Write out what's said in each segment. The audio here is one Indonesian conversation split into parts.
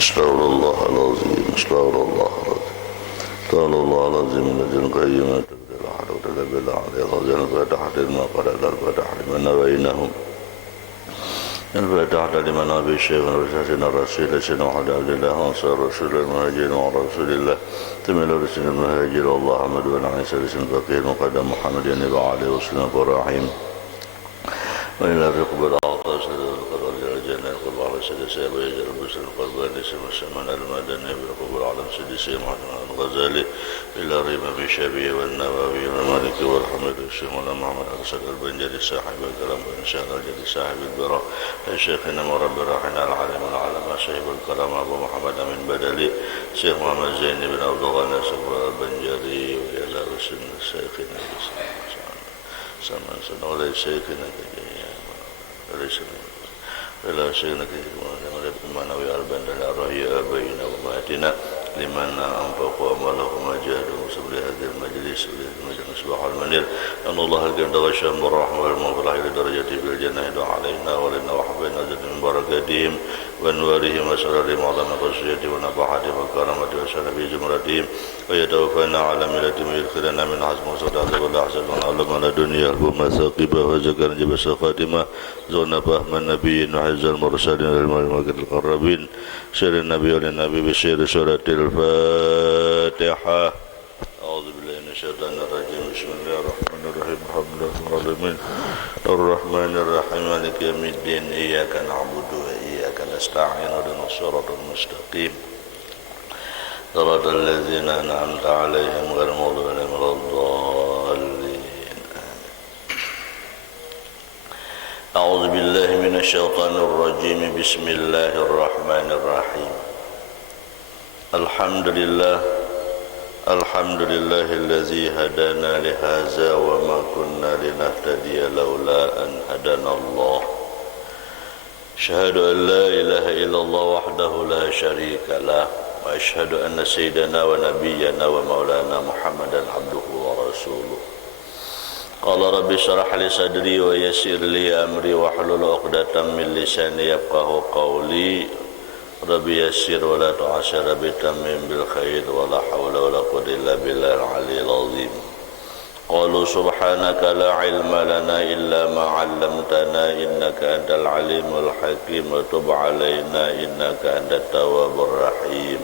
استغفر الله العظيم استغفر الله العظيم قال الله العظيم الذي القيمة تبدل حلو تلبل عليه غزل الفاتحة لما قال الفاتحة لمن بينهم الفاتحة لمن أبي الشيخ ورسالنا الرسول سيدنا محمد عبد الله وأنصار رسول المهاجرين وعلى رسول الله تميل رسول المهاجر والله حمد والعيسى رسول الفقيه المقدم محمد ينبع عليه وسلم الرحيم وإلى رقب العطاء سيد القرار الجنة يقول على سيد سيد ويجر بسر القربان اسم السمان المدني برقب العالم سيد سيد محمد الغزالي إلى ريما في شابية والنووي والمالك والحمد الشيخ محمد أرسل البنجري صاحب الكرم وإن شاء الله جل صاحب البراء الشيخنا مرب راحنا العالم العالم صاحب الكرم أبو محمد من بدلي شيخ محمد زين بن عبد الغني البنجري وإلى رسول الشيخنا sama oleh syekhنا إلى شيخنا المنوي البندل الرهي أبينا وماتنا لمن أنفقوا أموالهم وجاهدوا سبل هذه المجلس مصباح المنير أن الله الكريم تغشاهم بالرحمة والمغفرة إلى درجته في الجنة يدعو علينا ولنا وحبينا زد من بركاتهم وأنوارهم وأسرارهم وعظم خشيتهم ونفحاتهم وكرامتهم وشرف في زمرتهم ويتوفانا على ملتهم ويدخلنا من حزم وصد عذاب الله حسن ونعلم على دنيا ومثاقبه وزكاة جبس خاتمة زون فهم النبي وحز المرسلين والملائكة القربين سير النبي وللنبي بشير سورة الفاتحة. أعوذ بالله من الشيطان الرجيم. بسم الله الرحمن الرحيم. الحمد لله رب العالمين الرحمن الرحيم مالك يوم الدين إياك نعبد وإياك نستعين اهدنا الصراط المستقيم صراط الذين أنعمت عليهم غير المغضوب عليهم ولا الضالين. أعوذ بالله من الشيطان الرجيم. بسم الله الرحمن الرحيم. الحمد لله الذي هدانا لهذا وما كنا لنهتدي لولا أن هدانا الله. أشهد أن لا إله إلا الله وحده لا شريك له وأشهد أن سيدنا ونبينا ومولانا محمدا عبده ورسوله. قال رب اشرح لي صدري ويسر لي أمري واحلل عقدة من لساني يفقهوا قولي. رب يسر ولا تعسر بتمم بالخير ولا حول ولا قوة إلا بالله العلي العظيم. قالوا سبحانك لا علم لنا إلا ما علمتنا إنك أنت العليم الحكيم وتب علينا إنك أنت التواب الرحيم.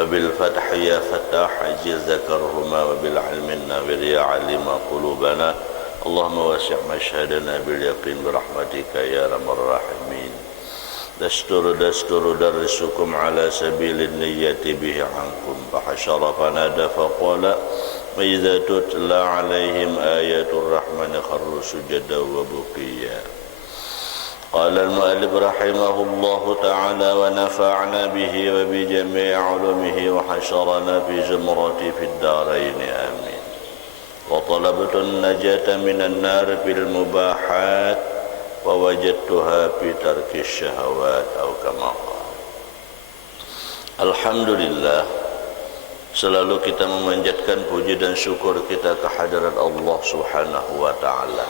وبالفتح يا فتاح عجز ذكرهما وبالعلم النافع يا علم قلوبنا. اللهم وسع مشهدنا باليقين برحمتك يا أرحم الراحمين. دستور درسكم على سبيل النية به عنكم فحشر فنادى فقال وإذا تتلى عليهم آيات الرحمن خروا سجدا وبكيا. قال المؤلف رحمه الله تعالى ونفعنا به وبجميع علومه وحشرنا في زمرته في الدارين آمين. وطلبت النجاة من النار في المباحات ووجدتها في ترك الشهوات أو كما قال. Alhamdulillah, selalu kita memanjatkan puji dan syukur kita kehadirat Allah Subhanahu wa taala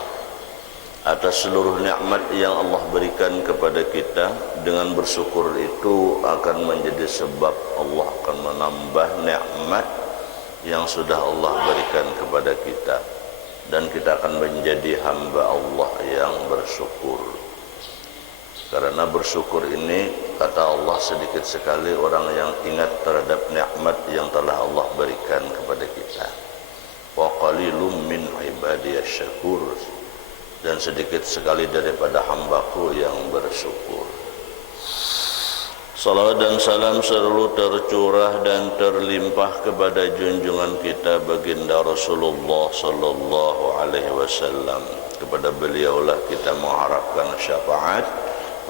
atas seluruh nikmat yang Allah berikan kepada kita. Dengan bersyukur itu akan menjadi sebab Allah akan menambah nikmat yang sudah Allah berikan kepada kita, dan kita akan menjadi hamba Allah yang bersyukur. Karena bersyukur ini, kata Allah, sedikit sekali orang yang ingat terhadap nikmat yang telah Allah berikan kepada kita. Wa qalilum min ibadiyasy syakur, dan sedikit sekali daripada hambaku yang bersyukur. Salawat dan salam selalu tercurah dan terlimpah kepada junjungan kita baginda Rasulullah sallallahu alaihi wasallam. Kepada beliaulah kita mengharapkan syafaat,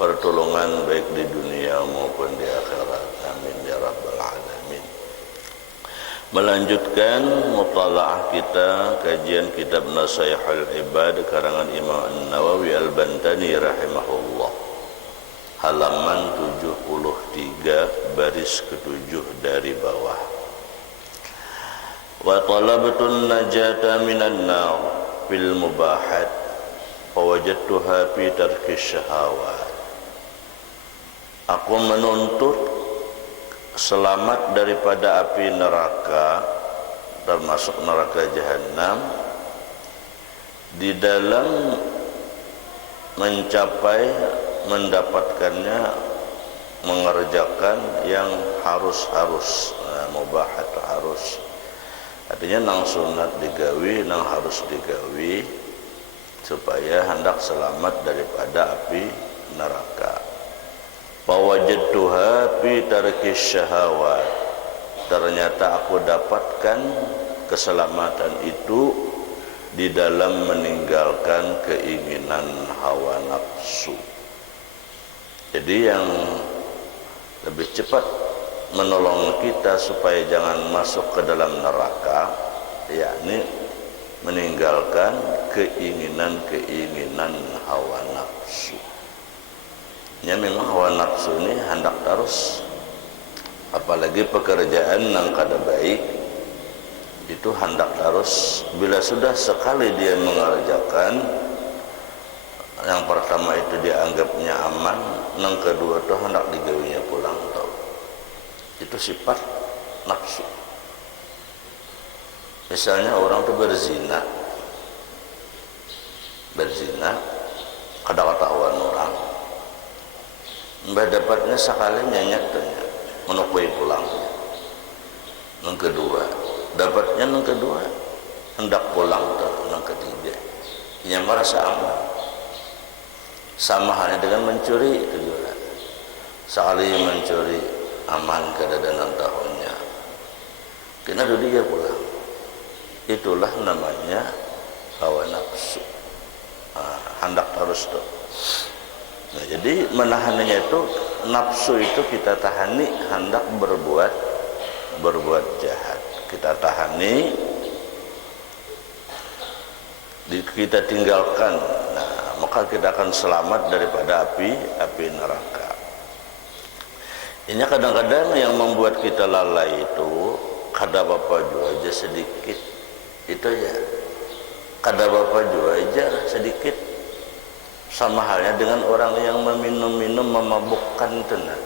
pertolongan baik di dunia maupun di akhirat. Amin ya rabbal alamin. Melanjutkan mutalaah kita kajian kitab Nasaihul Ibad karangan Imam An-Nawawi Al-Bantani rahimahullah, halaman 73 baris ke-7 dari bawah. Wa talabtun najata minan nar fil mubahat fawajadtuha fi tarkis syahawat. Aku menuntut selamat daripada api neraka, termasuk neraka jahanam, di dalam mencapai mendapatkannya, mengerjakan yang harus mubah atau harus, artinya nang sunat digawi, nang harus digawi, supaya hendak selamat daripada api neraka. Fawajadtuha fi tarkis syahawat, ternyata aku dapatkan keselamatan itu di dalam meninggalkan keinginan hawa nafsu. Jadi yang lebih cepat menolong kita supaya jangan masuk ke dalam neraka, yakni meninggalkan keinginan-keinginan hawa nafsu. Ya memang hawa nafsu ini hendak terus, apalagi pekerjaan yang kada baik itu hendak terus. Bila sudah sekali dia mengerjakan, yang pertama itu dianggapnya aman, yang kedua itu hendak digawinya pulang tau. Itu sifat nafsu. Misalnya orang itu berzina, kada ketahuan orang, mbah dapatnya sekali nyanyak tanya, menukui pulang. Yang kedua, dapatnya yang kedua, hendak pulang atau yang ketiga, ia merasa aman. Sama halnya dengan mencuri itu juga. Sekali mencuri aman keadaan tahunnya, kena dia pulang. Itulah namanya hawa nafsu. Hendak terus tuh. Nah, jadi menahannya itu, nafsu itu kita tahani hendak berbuat jahat, kita tahani, kita tinggalkan. Nah, maka kita akan selamat daripada api neraka. Ini kadang-kadang yang membuat kita lalai itu kada apa jua aja sedikit, itu ya kada apa jua aja sedikit. Sama halnya dengan orang yang meminum memabukkan itu, nah.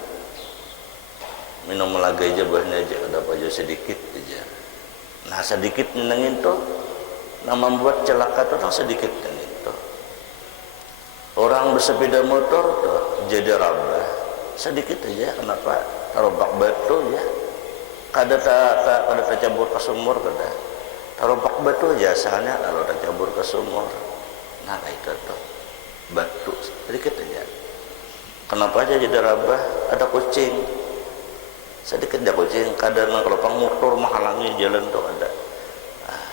Minum lagi aja banyak aja, kada apa aja sedikit aja. Nah sedikit nang itu, nah membuat celaka itu nang sedikit nang itu. Orang bersepeda motor tuh jadi rabah sedikit aja, kenapa? Tarobak batu ya, kada tercabur ke sumur, kada. Tarobak batu aja asalnya kalau tercabur ke sumur. Nah itu tuh batu sedikit aja. Kenapa aja jadi rabah? Ada kucing sedikit aja, kucing kadang kalau motor menghalangi jalan tuh ada. Nah,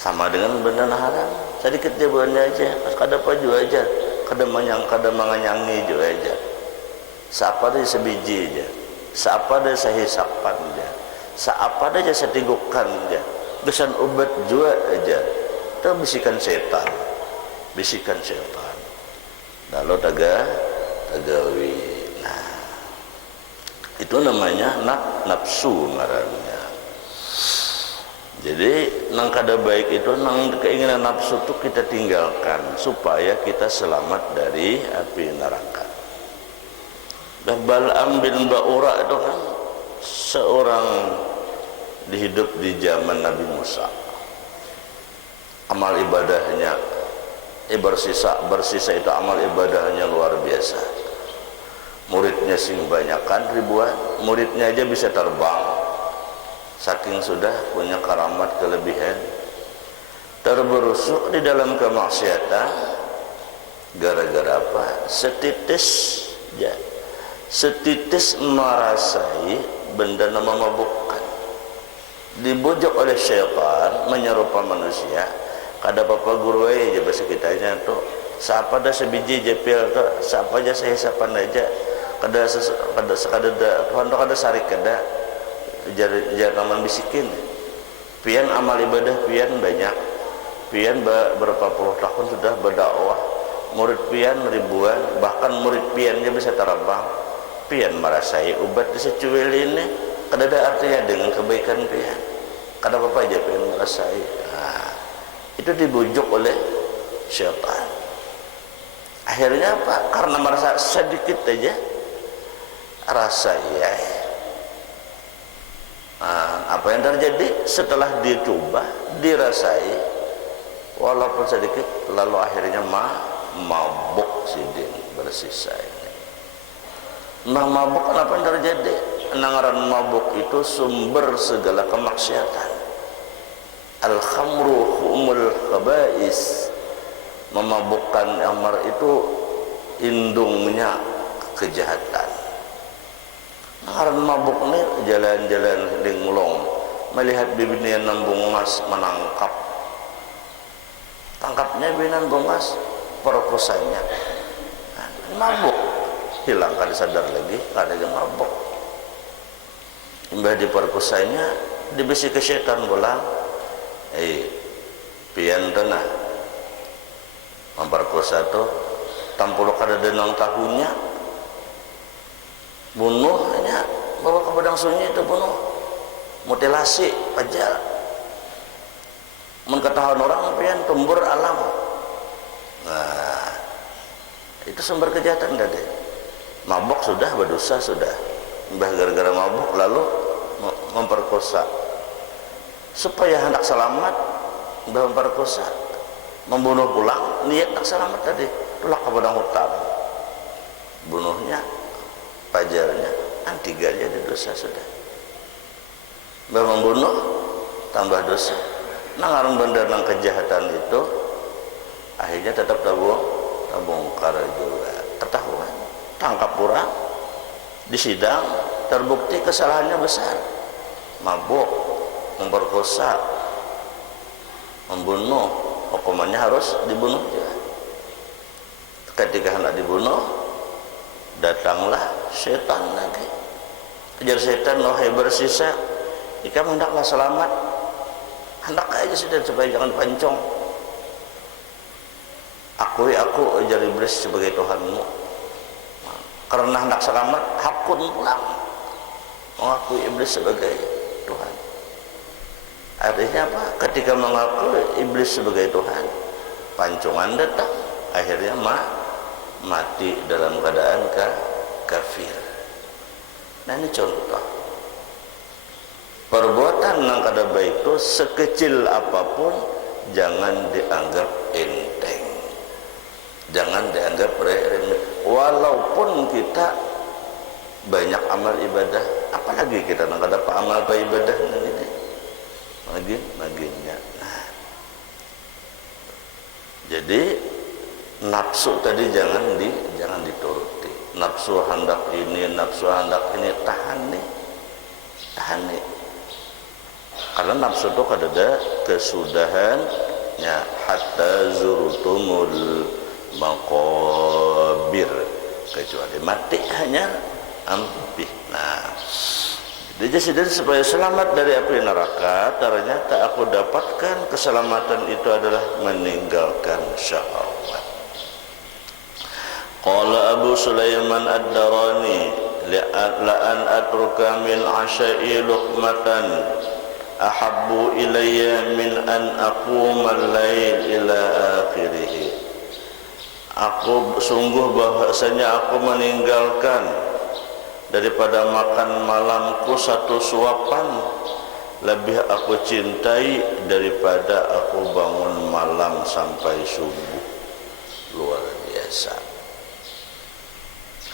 sama dengan benda haram, sedikit aja buahnya aja, kada apa juga aja, kada menganyangi juga aja. Siapa dia sebiji aja, siapa dia sehisapan aja, siapa dia setigukan aja, besan obat juga aja. Itu bisikan setan. Lalu tagawi. Nah, itu namanya nafsu ngarannya. Jadi nang kada baik itu, nang keinginan nafsu itu kita tinggalkan supaya kita selamat dari api neraka. Bal'am bin Ba'ura itu kan seorang hidup di zaman Nabi Musa. Amal ibadahnya bersisa itu amal ibadahnya luar biasa. Muridnya sing banyakan ribuan, muridnya aja bisa terbang, saking sudah punya karamat kelebihan. Terberusuk di dalam kemaksiatan gara-gara apa? Setitis merasai benda nama mabukkan, dibujuk oleh syaitan menyerupa manusia. Kada apa-apa guru aja bahasa kitanya tuh, siapa dah sebiji jepil tuh, siapa aja sehisapan aja, kada kada sarik kada jangan bisikin. Pian amal ibadah pian banyak, pian berapa puluh tahun sudah berdakwah, murid pian ribuan, bahkan murid piannya bisa terbang. Pian merasai ubat di secuil ini kada ada artinya dengan kebaikan pian, kada apa-apa aja pian merasai. Nah, itu dibujuk oleh syaitan. Akhirnya apa? Karena merasa sedikit aja rasa ya, Apa yang terjadi setelah dicoba, dirasai, walaupun sedikit, lalu akhirnya mabuk sidin bersisa ini. Nah, mabuk apa yang terjadi? Ngaran mabuk itu sumber segala kemaksiatan. Al-khamru humul khaba'is. Memabukkan amar itu indungnya kejahatan. Ngaran mabuk ini jalan-jalan linglong, melihat bibinian nambung emas menangkap. Tangkapnya bibinian nambung emas, perkosanya. Mabuk, hilang kada sadar lagi, kada yang mabuk. Imbah diperkosanya, dibisi ke setan bolang, pian tanah memperkosa tu, tampul kada denang tahunya, bunuhnya, bawa ke padang sunyi itu bunuh, mutilasi, pajak. Mengetahuan orang pian tumbur alam. Nah, itu sumber kejahatan tadi. Mabuk sudah, berdosa sudah. Mbah gara-gara mabuk lalu memperkosa. Supaya hendak selamat, mbah memperkosa, membunuh pulang, niat tak selamat tadi, tulak ke padang hutan. Bunuhnya, pajarnya, tiga jadi dosa sudah. Mbah membunuh, tambah dosa. Nangarang benda nang kejahatan itu, akhirnya tetap terbongkar juga, ketahuan, tangkap orang, disidang, terbukti kesalahannya besar, mabuk, memperkosa, membunuh, hukumannya harus dibunuh juga. Ketika hendak dibunuh, datanglah setan lagi, kejar setan, wahai bersisa, jika hendaklah selamat, hendak aja sudah supaya jangan pancong. Akui aku ajar iblis sebagai Tuhanmu. Karena hendak selamat, hakun pulang mengakui iblis sebagai Tuhan. Artinya apa? Ketika mengakui iblis sebagai Tuhan, pancongan datang, akhirnya mati dalam keadaan kafir. Nah, ini contoh perbuatan yang kada baik itu sekecil apapun jangan dianggap enteng, jangan dianggap remeh. Walaupun kita banyak amal ibadah, apalagi kita nak ada amal ibadah ini maginnya. Nah, jadi nafsu tadi jangan dituruti. Nafsu hendak ini, tahan nih. Karena nafsu itu ada kesudahannya, hatta zurtumul maqabir, kecuali mati hanya ampih. Nah, jadi supaya selamat dari api neraka, ternyata aku dapatkan keselamatan itu adalah meninggalkan syahwat. Qala Abu Sulaiman Ad-Darani, la an atruka min asya'i luqmatan ahabbu ilayya min an aquma al-lail ila akhirih. Aku sungguh bahasanya aku meninggalkan daripada makan malamku satu suapan lebih aku cintai daripada aku bangun malam sampai subuh. Luar biasa.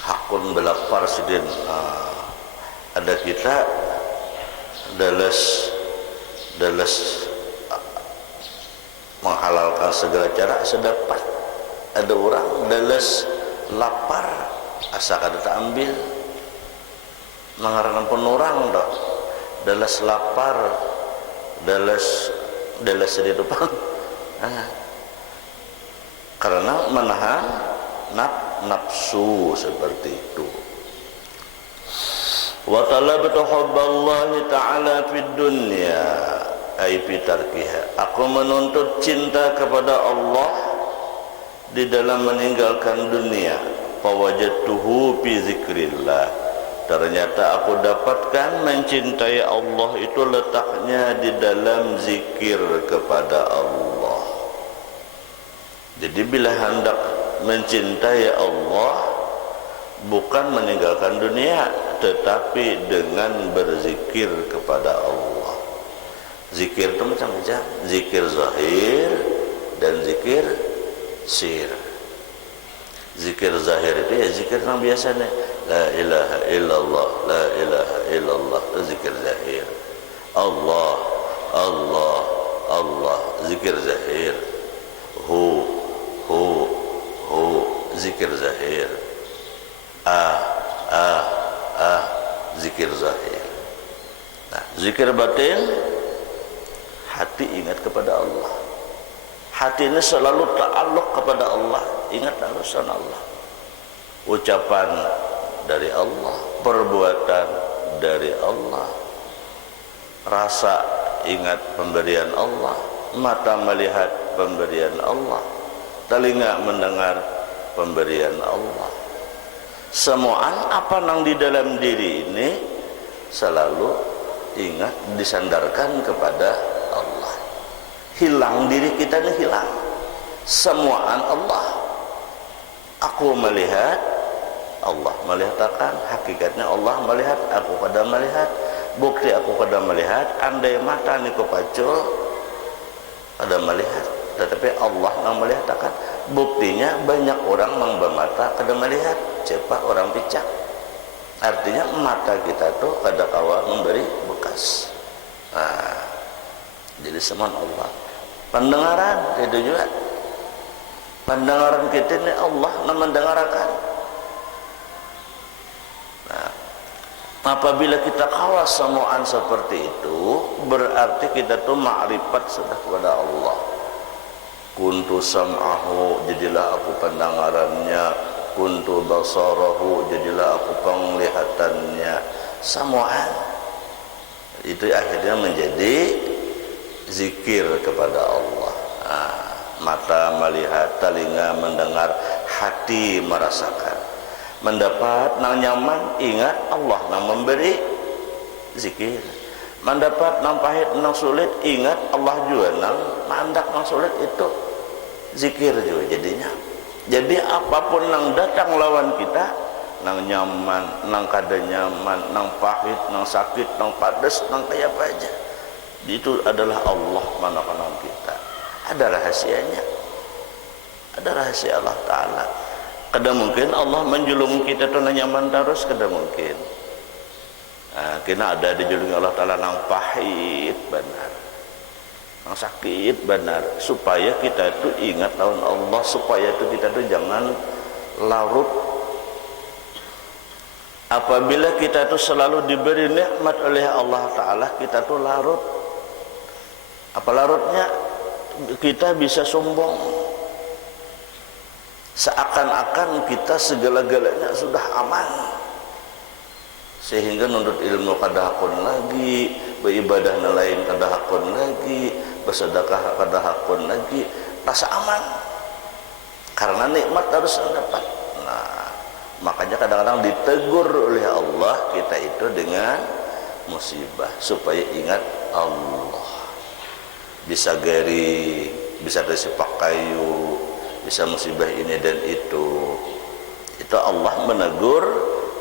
Hakun belapar sidin. Ada kita dalas menghalalkan segala cara sedapat. Ada orang dalas lapar asa kada tak ambil. Mengarang pun orang dah dalas lapar, dalas sedih depan. Karena menahan nafsu seperti itu. Wa talabtu hubballahi ta'ala fid dunya ay fi tarkiha. Aku menuntut cinta kepada Allah di dalam meninggalkan dunia. Fawajadtuhu fi zikrillah. Ternyata aku dapatkan mencintai Allah itu letaknya di dalam zikir kepada Allah. Jadi bila hendak mencintai Allah, bukan meninggalkan dunia, tetapi dengan berzikir kepada Allah. Zikir itu macam-macam, zikir zahir dan zikir sir. Zikir zahir itu ya zikir yang biasanya, la ilaha illallah, la ilaha illallah, itu zikir zahir. Allah, Allah, Allah, zikir zahir. Hu, zikir zahir. Zikir zahir. Nah, zikir batin, hati ingat kepada Allah. Hati ini selalu ta'alluq kepada Allah, ingat urusan Allah. Ucapan dari Allah, perbuatan dari Allah, rasa ingat pemberian Allah, mata melihat pemberian Allah, telinga mendengar pemberian Allah. Semuaan apa yang di dalam diri ini selalu ingat disandarkan kepada Allah. Hilang diri kita ini hilang. Semuaan Allah. Aku melihat, Allah melihatkan. Hakikatnya Allah melihat, aku kada melihat. Bukti aku kada melihat. Andai mata ni kupacul, kada melihat. Tetapi Allah yang melihatkan. Buktinya banyak orang yang bermata kada melihat. Siapa orang picak. Artinya mata kita tuh kada kawa memberi bekas. Nah, jadi semuanya Allah. Pendengaran itu juga. Pendengaran kita ini Allah yang mendengarkan. Nah, apabila kita kawas semuaan seperti itu, berarti kita tuh ma'rifat sudah kepada Allah. Kuntu sam'ahu, jadilah aku pendengarannya. Kuntu basarahu, jadilah aku penglihatannya. Semuaan itu akhirnya menjadi zikir kepada Allah. Mata melihat, telinga mendengar, hati merasakan. Mendapat nang nyaman, ingat Allah nang memberi, zikir. Mendapat nang pahit, nang sulit, ingat Allah juga nang mandak nang sulit, itu zikir juga jadinya. Jadi apapun nang datang lawan kita, nang nyaman, nang kada nyaman, nang pahit, nang sakit, nang padas, nang kayak apa aja, itu adalah Allah mana-mana kita. Ada rahasianya, ada rahasia Allah Ta'ala. Kada mungkin Allah menjulung kita tu nyaman terus, kada mungkin. Kena ada dijulungi Allah Ta'ala nang pahit benar, nang sakit benar, supaya kita tu ingat lawan Allah, supaya tu kita tu jangan larut. Apabila kita tu selalu diberi nikmat oleh Allah Ta'ala, kita tu larut. Apa larutnya? Kita bisa sombong, seakan-akan kita segala-galanya sudah aman, sehingga nuntut ilmu kada hakun lagi, beribadah lain kada hakun lagi, bersedekah kada hakun lagi, rasa aman karena nikmat harus dapat. Nah, makanya kadang-kadang ditegur oleh Allah kita itu dengan musibah supaya ingat Allah. Bisa gari, bisa tersepak kayu, bisa musibah ini dan itu Allah menegur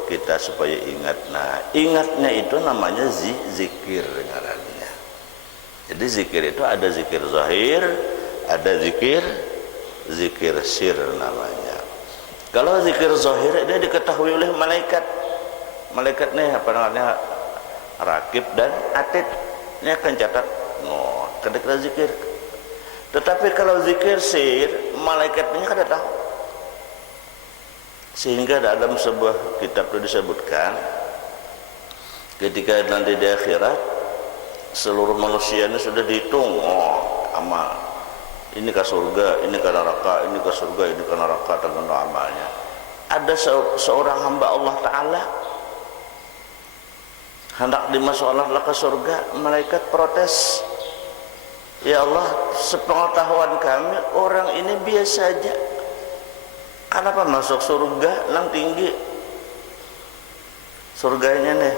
kita supaya ingat. Nah, ingatnya itu namanya zikir ngarannya. Jadi zikir itu ada zikir zahir, ada zikir sir namanya. Kalau zikir zahir dia diketahui oleh malaikat. Malaikat nih apa namanya, rakib dan atid, ini akan catat kada zikir. Tetapi kalau zikir sir, malaikatnya kada tahu. Sehingga dalam sebuah kitab itu disebutkan, ketika nanti di akhirat seluruh manusia ini sudah dihitung, amal ini ke surga, ini ke neraka, ini ke surga, ini ke neraka, tergantung amalnya. Ada seorang hamba Allah Ta'ala hendak dimasukkan ke surga, malaikat protes, ya Allah, sepengetahuan kami orang ini biasa aja, kenapa masuk surga nang tinggi surganya nih?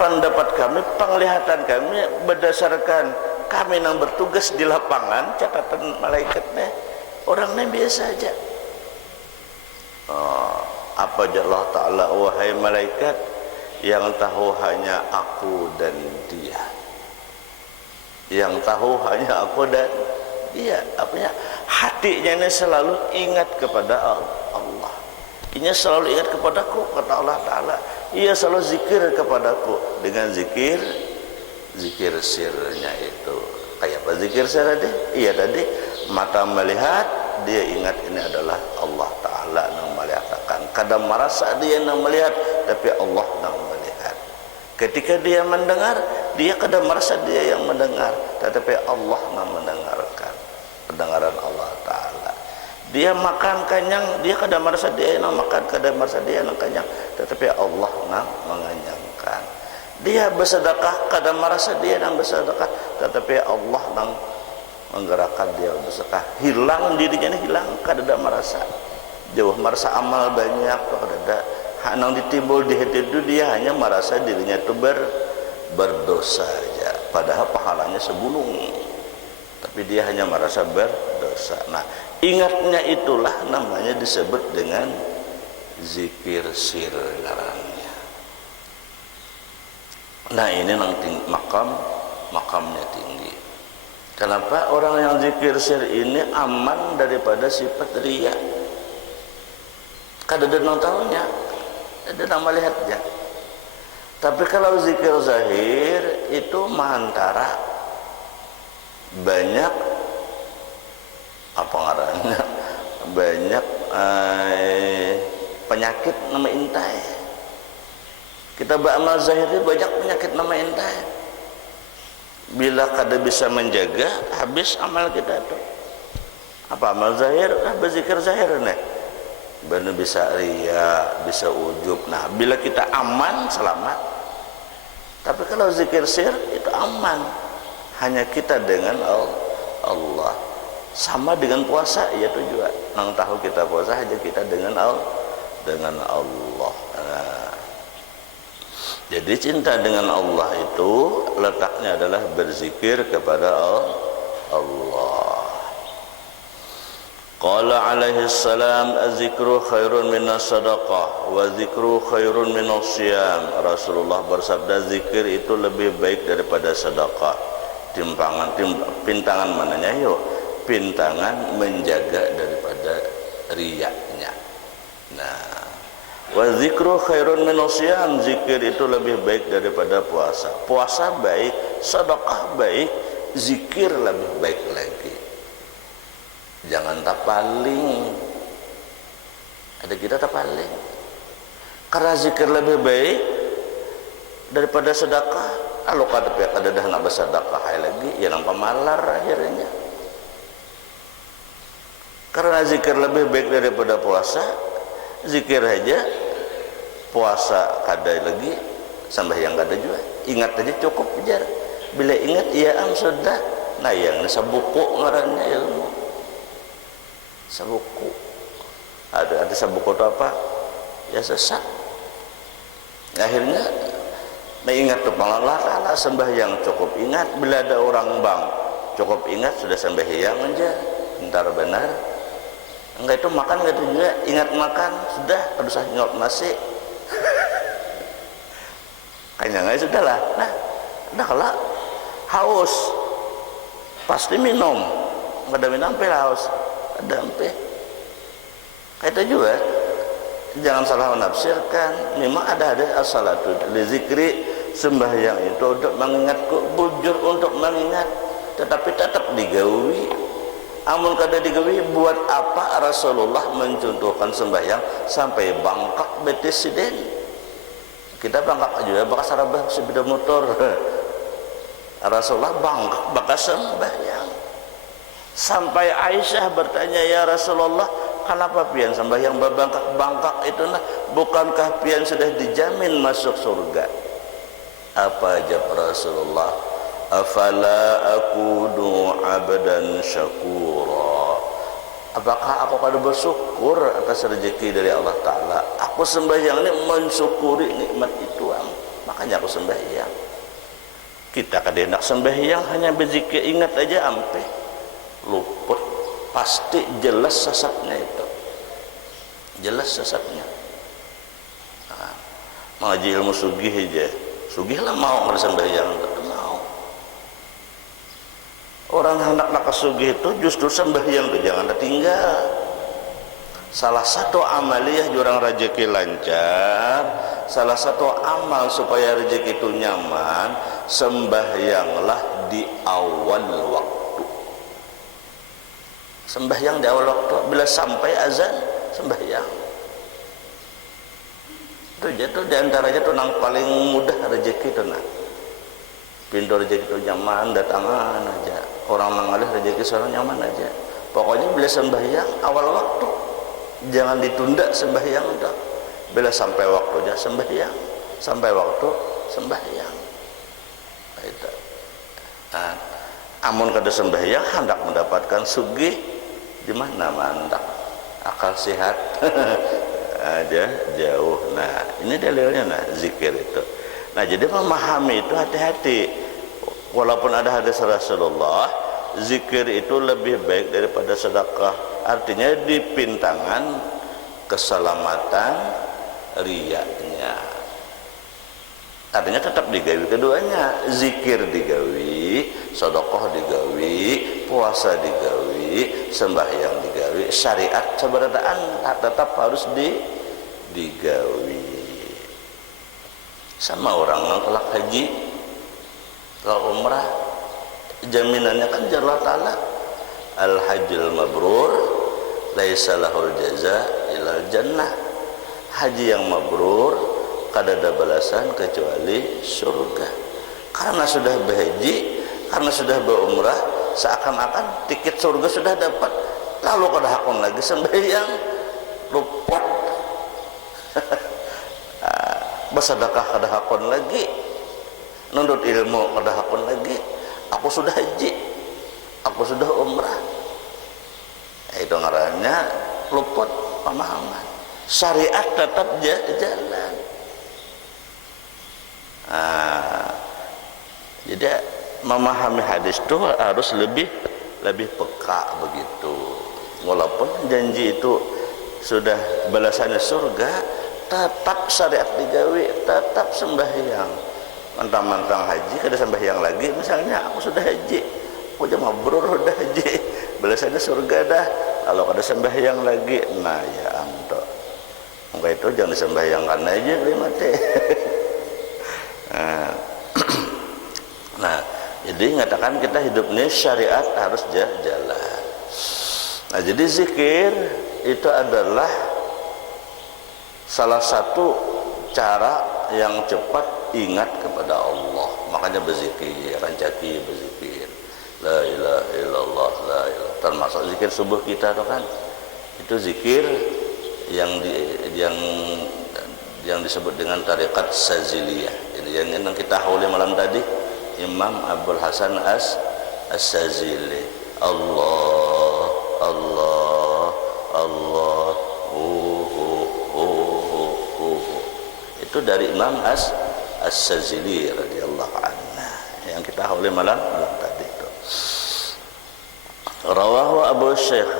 Pendapat kami, penglihatan kami berdasarkan kami yang bertugas di lapangan, catatan malaikatnya orangnya biasa aja. Apa Allah Ta'ala, wahai malaikat, yang tahu hanya aku dan dia. Yang tahu hanya aku dan dia. Artinya hatinya ini selalu ingat kepada Allah. Ia selalu ingat kepadaku, kata Allah Ta'ala. Ia selalu zikir kepadaku dengan zikir sirnya itu. Kayak apa zikir sir tadi? Iya tadi, mata melihat, dia ingat ini adalah Allah Ta'ala yang melihatkan. Kadang merasa dia yang melihat, tapi Allah yang melihat. Ketika dia mendengar, dia kadang merasa dia yang mendengar, tetapi Allah yang mendengarkan. Pendengaran Allah Ta'ala. Dia makan kenyang, dia kadang merasa dia yang makan, kadang merasa dia yang kenyang, tetapi Allah yang mengenyangkan. Dia bersedekah, kadang merasa dia yang bersedekah, tetapi Allah yang menggerakkan dia bersedekah. Hilang dirinya ini hilang, kadang merasa jauh, merasa amal banyak, kadang hanang ditimbul di hati itu, dia hanya merasa dirinya itu berdosa saja, padahal pahalanya segunung, tapi dia hanya merasa berdosa. Nah, ingatnya itulah namanya disebut dengan zikir sir ngarannya. Nah, ini nanti makamnya tinggi. Kenapa orang yang zikir sir ini aman daripada sifat riya? Kada ada yang tahunya, ada yang melihatnya. Tapi kalau zikir zahir itu mantara banyak apa ngarannya, banyak penyakit nama intai. Kita beramal zahir itu banyak penyakit nama intai. Bila kada bisa menjaga, habis amal kita itu. Apa amal zahir? Berzikir zahir nih. Benar bisa riya, bisa ujub. Nah, bila kita aman, selamat. Tapi kalau zikir sir itu aman. Hanya kita dengan Allah. Sama dengan puasa, ya tujuan. Nang tahu kita puasa aja kita dengan Allah. Nah, jadi cinta dengan Allah itu letaknya adalah berzikir kepada Allah. Qala alaihi salam, az-zikru khairun minas sadaqah wa zikru khairun minas siyam. Rasulullah bersabda, zikir itu lebih baik daripada sedekah. Pintangan mananya yuk? Pintangan menjaga daripada riyaknya. Nah, wa zikru khairun minas siyam, zikir itu lebih baik daripada puasa. Puasa baik, sedekah baik, zikir lebih baik lagi. Jangan tapaling. Ada kita tapaling. Karena zikir lebih baik daripada sedekah. Kalau kada dah nak bersedekah lagi, ya nampak malar akhirnya. Karena zikir lebih baik daripada puasa, zikir aja, puasa kada lagi, sembahyang kada juga. Ingat aja cukup aja. Bila ingat, ya sudah. Nah, yang sabuku ngarannya ilmu. Sabuku. Ada sabuku itu apa? Ya sesat. Akhirnya, ingat tuh Allah Ta'ala, sembahyang cukup ingat. Bila ada orang bang, cukup ingat, sudah sembahyang aja. Bentar benar. Enggak itu makan enggak itu juga, ingat makan sudah, kada usah ingat nasi. Kayaknya sudah lah. Nah, udah kalau haus pasti minum, enggak ada minum sampai haus, ada sampai. Kayak itu juga, jangan salah menafsirkan. Memang ada as-salatu li zikri, sembahyang itu untuk mengingatku, bujur untuk mengingat, tetapi tetap digawi. Amun kada digawi, buat apa Rasulullah mencontohkan sembahyang sampai bangkak betisiden? Kita bangkak juga bakas sarabah sepeda motor. Rasulullah bangkak bakas sembahyang. Sampai Aisyah bertanya, ya Rasulullah, kenapa pian sembahyang berbangkak-bangkak itu nah? Bukankah pian sudah dijamin masuk surga? Apa jawab Rasulullah? Afala akunu abdan syakura. Apakah aku kada bersyukur atas rezeki dari Allah Ta'ala? Aku sembahyang ini mensyukuri nikmat itu. Makanya aku sembahyang. Kita kada hendak sembahyang hanya berzikir, ingat aja ampe luput. Pasti jelas sesatnya itu. Jelas sesatnya. Ngaji ilmu sugih aja. Sugih lah mau sembahyang mau. Orang hendak nak sugih itu justru sembahyang itu jangan tertinggal. Salah satu amaliyah jurang rezeki lancar, salah satu amal supaya rezeki itu nyaman, sembahyanglah di awal waktu. Sembahyang di awal waktu, bila sampai azan sembahyang. Itu jatuh diantaranya tuh nang paling mudah rezeki itu nak. Pintu rezeki itu nyaman, datangan aja. Orang mengalih rezeki seorang nyaman aja. Pokoknya bila sembahyang awal waktu, jangan ditunda sembahyang dah. Bila sampai waktunya sembahyang, sampai waktu sembahyang. Itu. Nah, amun kada sembahyang hendak mendapatkan sugih di mana mandak akal sehat aja jauh. Nah, ini dalilnya nah zikir itu. Nah, jadi memahami itu hati-hati. Walaupun ada hadis Rasulullah, zikir itu lebih baik daripada sedekah. Artinya dipintangan keselamatan riyanya. Artinya tetap digawi keduanya, zikir digawi, sedekah digawi, puasa digawi, sembahyang digawi, syariat keberadaan tetap harus digawi. Sama orang yang kelak haji, kalau umrah, jaminannya kan Allah Ta'ala, al-hajjul mabrur laisa lahul jaza ilal jannah. Haji yang mabrur kada ada balasan kecuali surga. Karena sudah berhaji, karena sudah berumrah, seakan-akan tiket surga sudah dapat. Lalu kada hakun lagi sembahyang, luput. Bersedekah kada hakun lagi, nuntut ilmu kada hakun lagi. Aku sudah haji, aku sudah umrah. Itu ngarannya luput pemahaman. Syariat tetap jalan. Jadi memahami hadis itu harus lebih peka begitu. Walaupun janji itu sudah balasannya surga, tetap syariat digawi, tetap sembahyang. Mentang-mentang haji kada sembahyang lagi, misalnya aku sudah haji, aku udah mabrur udah haji, balasannya surga dah. Kalau kada sembahyang lagi, nah ya anto. Maka itu jangan disembahyangkan aja lima teh. Nah, jadi ngatakan kita hidup ini syariat harus jalan. Nah, jadi zikir itu adalah salah satu cara yang cepat ingat kepada Allah. Makanya berzikir, rancaki berzikir. La ilaha illallah, la ilaha. Termasuk zikir subuh kita tuh kan. Itu zikir yang disebut dengan tariqat Saziliyah. Ini yang kita hauli malam tadi, Imam Abdul Hasan As-Sazili. Allah, Allah, Allah. Itu dari Imam As-Sazili radhiyallahu anhu yang kita hauli malam tadi itu. Rawahu Abu Syekh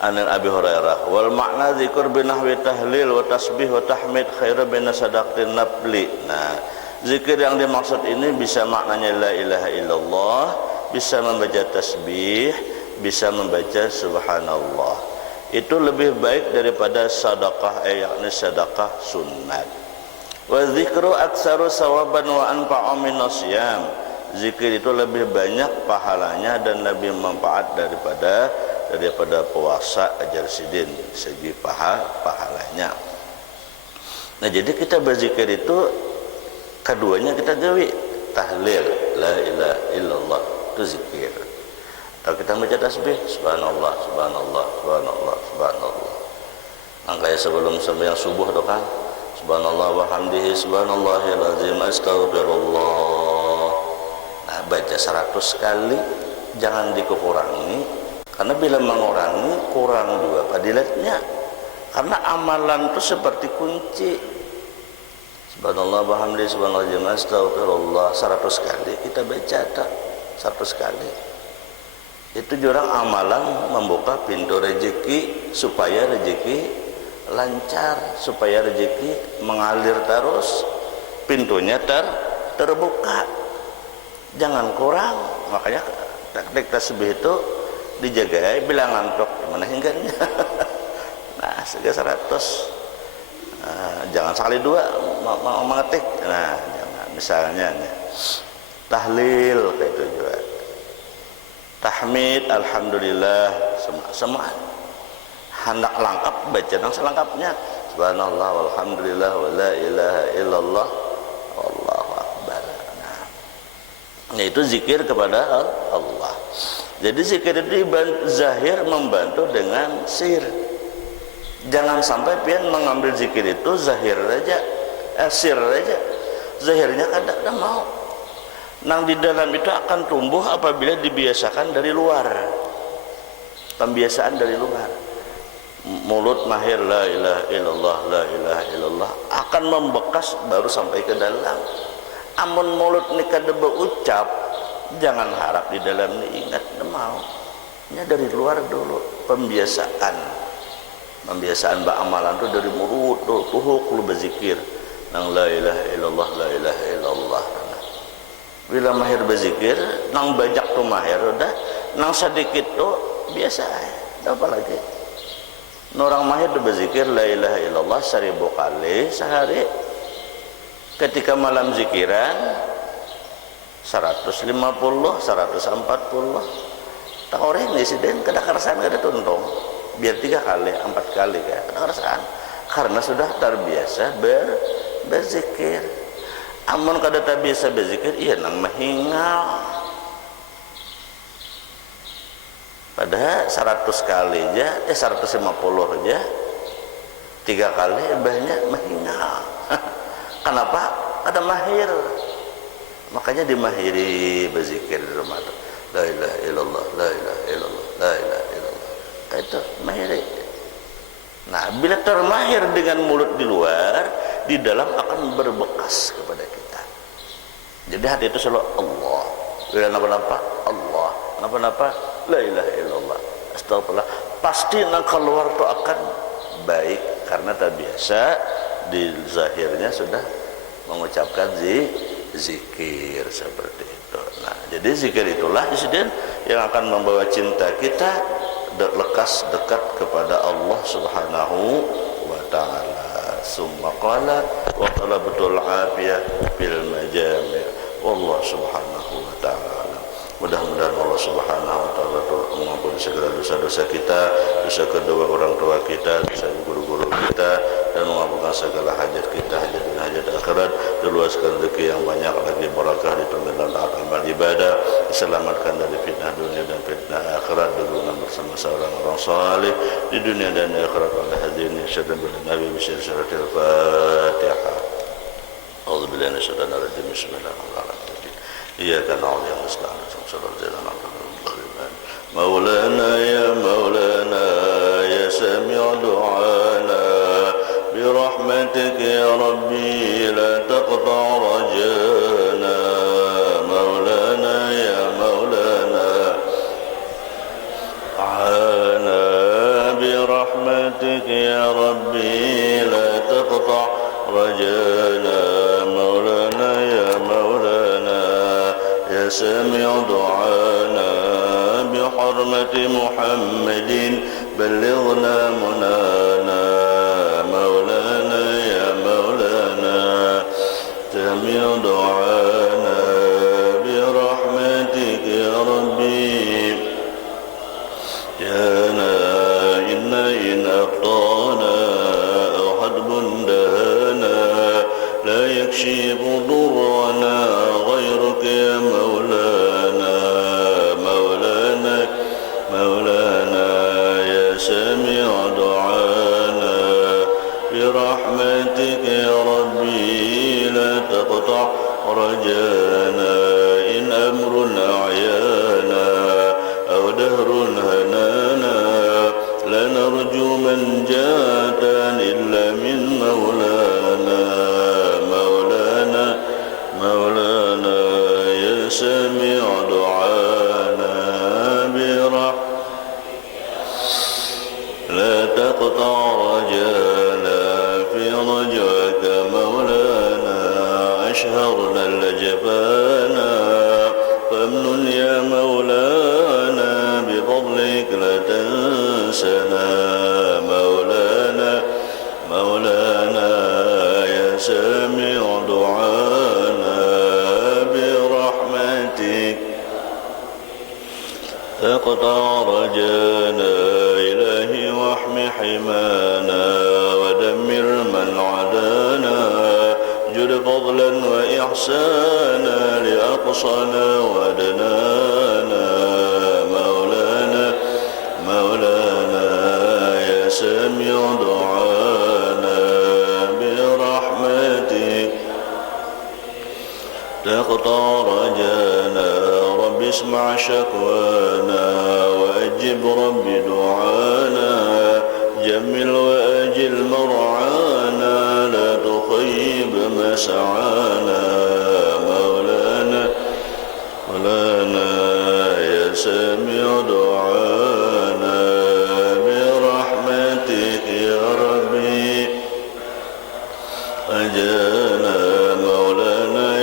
an Abi Hurairah wal makna dzikr bi nahwi tahlil wa tasbih wa tahmid khairu min sadaqatin nafli. Nah, zikir yang dimaksud ini bisa maknanya la ilaha illallah, bisa membaca tasbih, bisa membaca subhanallah. Itu lebih baik daripada sedekah, yakni sedekah sunat. Wa dzikru aktsaru sawaban wa anfa'u min asyam. Zikir itu lebih banyak pahalanya dan lebih manfaat daripada puasa ajar sidin segi pahalanya. Nah, jadi kita berzikir itu keduanya kita gawi, tahlil la ilaha illallah itu zikir. Atau kita baca tasbih subhanallah subhanallah subhanallah subhanallah. Angkanya sebelum sembahyang subuh itu kan subhanallah wa hamdihi subhanallahil azim astagfirullah. Nah, baca 100 kali, jangan dikurangi. Karena bila mengurangi kurang juga fadilatnya. Karena amalan itu seperti kunci. Subhanallah wa hamdihi subhanallahil azim astagfirullah 100 kali kita baca tak 100 kali. Itu jurang amalan membuka pintu rezeki supaya rezeki lancar, supaya rezeki mengalir terus, pintunya terbuka, jangan kurang. Makanya teknik tasbih itu dijaga, bilangan tok mana hingganya. Nah, 100. Jangan sekali dua mau mengetik. Nah, jangan. Misalnya nih, tahlil kayak itu juga, tahmid, alhamdulillah, semua hendak lengkap, baca yang selengkapnya, subhanallah walhamdulillah wala ilaha illallah wallahu akbar. Nah, itu zikir kepada Allah. Jadi zikir itu zahir membantu dengan sir. Jangan sampai pian mengambil zikir itu zahir aja, sir aja. Zahirnya kan tidak mau. Nang di dalam itu akan tumbuh apabila dibiasakan dari luar. Pembiasaan dari luar. Mulut mahir la ilaha illallah, la ilaha illallah akan membekas baru sampai ke dalam. Amun mulut ni kada berucap, jangan harap di dalam ni ingat mau. Nya dari luar dulu, pembiasaan beramalan itu dari mulut tuh lu berzikir nang la ilaha illallah, la ilaha illallah. Bila mahir berzikir nang banyak tuh mahir udah, nang sedikit tuh biasa aja, apa lagi. Orang mahir tuh berzikir la ilaha illallah 1000 kali sehari. Ketika malam zikiran 150, 140. Tak orang ini sih den kada kerasan kada tuntung. Biar 3 kali, 4 kali kan, kada kerasan. Karena sudah terbiasa berzikir. Amun kada terbiasa berzikir, iya nang mahingal. Padahal 100 kali aja, 150 aja, 3 kali banyak mahingal. Kenapa? Ada mahir. Makanya dimahiri berzikir di rumah itu. La ilaha illallah, la ilaha illallah, la ilaha illallah. Itu mahiri. Nah, bila termahir dengan mulut di luar, di dalam akan berbekas kepada kita. Jadi hati itu selalu Allah. Bila napa-napa Allah, napa-napa la ilaha illallah, astagfirullah. Pasti nang keluar itu akan baik karena terbiasa di zahirnya sudah mengucapkan zikir seperti itu. Nah, jadi zikir itulah insiden yang akan membawa cinta kita lekas dekat kepada Allah Subhanahu wa taala. Summa qala wa talabatul afiyah fil majami'. Wallahu subhanahu wa taala. Mudah-mudahan Allah Subhanahu wa taala mengampuni segala dosa-dosa kita, dosa kedua orang tua kita, dosa guru-guru kita, dan mengabulkan segala hajat kita, hajat dan hajat akhirat, diluaskan rezeki yang banyak lagi, barakah di dalam amal ibadah, diselamatkan dari fitnah dunia dan fitnah akhirat, berguna bersama seorang orang saleh di dunia dan akhirat. Pada hadirin syaitan bil nabi bisyaratil Fatihah. A'udzubillahi minasyaitonir rajim. Bismillahirrahmanirrahim. Iyyaka na'budu wa iyyaka nasta'in. مولانا يا مولانا يا سميع دعانا برحمتك يا ربي لا تقطع رجانا مولانا يا مولانا دعانا برحمتك يا ربي لا تقطع رجانا مولانا يا مولانا يا سميع دعانا بحرمة محمد بلغنا منانا مولانا يا مولانا سميع دعانا برحمتك يا ربي جانا إن أخطانا أو حدب دهانا لا يكشف ضرنا غيرك يا مولانا مولانا يا سميع دعانا برحمتك يا ربي لا تقطع رجانا إن أمر أعيانا أو دهر هنانا لا نرجو منجاة إلا من مولانا مولانا يا سميع دعانا لا تقطع رجانا أنفسنا مولانا يا سامع دعانا برحمتك اقطع رجانا إلهي واحم حمانا ودمر من عدانا جد فضلا وإحسانا لأقصانا ودنانا مولانا يا سامع دعانا برحمتك تقطع رجانا رب اسمع شكوانا وأجب رب دعانا جمل وأجل مرعانا لا تخيب مسعانا مولانا يا سامع دعانا برحمتك يا ربي أجانا مولانا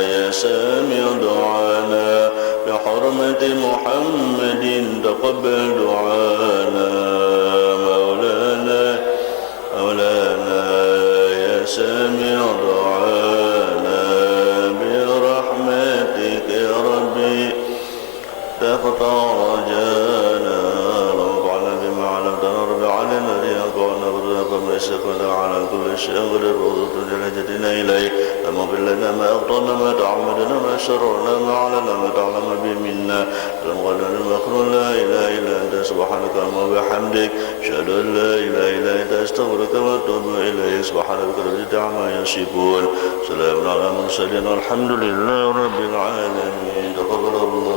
يا سامع دعانا بحرمة محمد تقبل دعانا مولانا يا سامع دعانا برحمتك يا ربي تقطع رجانا اللهم انفعنا بما علمتنا رب علمنا الذي ينفعنا وارزقنا من يسرنا على كل شيء قدير وارزقنا جلجتنا إليك اللهم اغفر لنا ما أخطأنا ما تعمدنا ما شررنا ما علنا ما تعلم به منا اللهم غفر المغفور لا إله إلا أنت سبحانك اللهم وبحمدك أشهد أن لا إله إلا أنت أستغفرك وأتوب إليك سبحان ربك رب العزة عما يصفون سلام على المرسلين والحمد لله رب العالمين تقبل الله